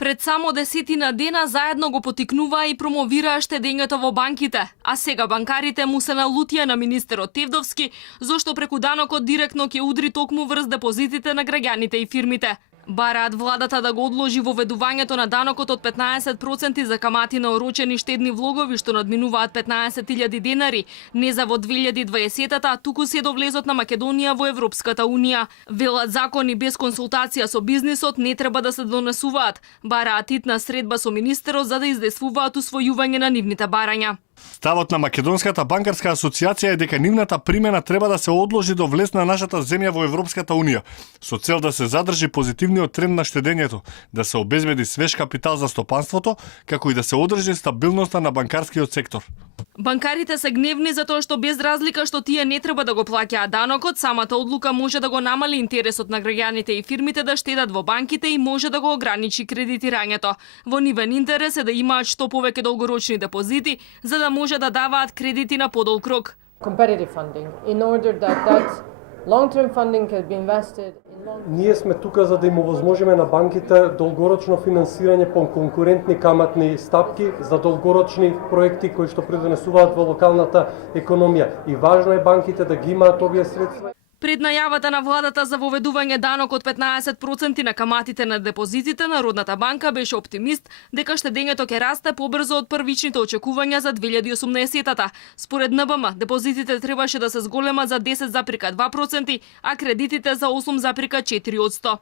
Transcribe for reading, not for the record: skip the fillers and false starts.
Пред само 10 дена заедно го потикнуваа и промовираа штедењето во банките, а сега банкарите му се налутија на министерот Тевдовски, зашто преку данокот директно ќе удри токму врз депозитите на граѓаните и фирмите. Бараат владата да го одложи воведувањето на данокот од 15% за камати на орочени штедни влогови што надминуваат 15.000 денари, не за во 2020-та, туку се до влезот на Македонија во Европската Унија. Велат закони без консултација со бизнисот не треба да се донесуваат. Бараат итна средба со министерот за да издействуваат усвојување на нивните барања. Ставот на Македонската банкарска асоциација е дека нивната примена треба да се одложи до влез на нашата земја во Европската Унија, со цел да се задржи позитивниот тренд на штедењето, да се обезбеди свеж капитал за стопанството, како и да се одржи стабилноста на банкарскиот сектор. Банкарите се гневни затоа што без разлика што тие не треба да го плаќаат данокот, самата одлука може да го намали интересот на граѓаните и фирмите да штедат во банките и може да го ограничи кредитирањето. Во нивен интерес е да имаат што повеќе долгорочни депозити, за да може да даваат кредити на подолг рок. Competitive funding in order that long-term funding can be invested in Ние сме тука за да им овозможиме на банките долгорочно финансирање по конкурентни каматни стапки за долгорочни проекти кои што придонесуваат во локалната економија. И важно е банките да ги имаат овие средства. Пред најавата на владата за воведување данок од 15% на каматите на депозитите, Народната банка беше оптимист дека штедењето ќе расте побрзо од првичните очекувања за 2018-та. Според НБМ, депозитите требаше да се зголемат за 10,2%, а кредитите за 8,4%.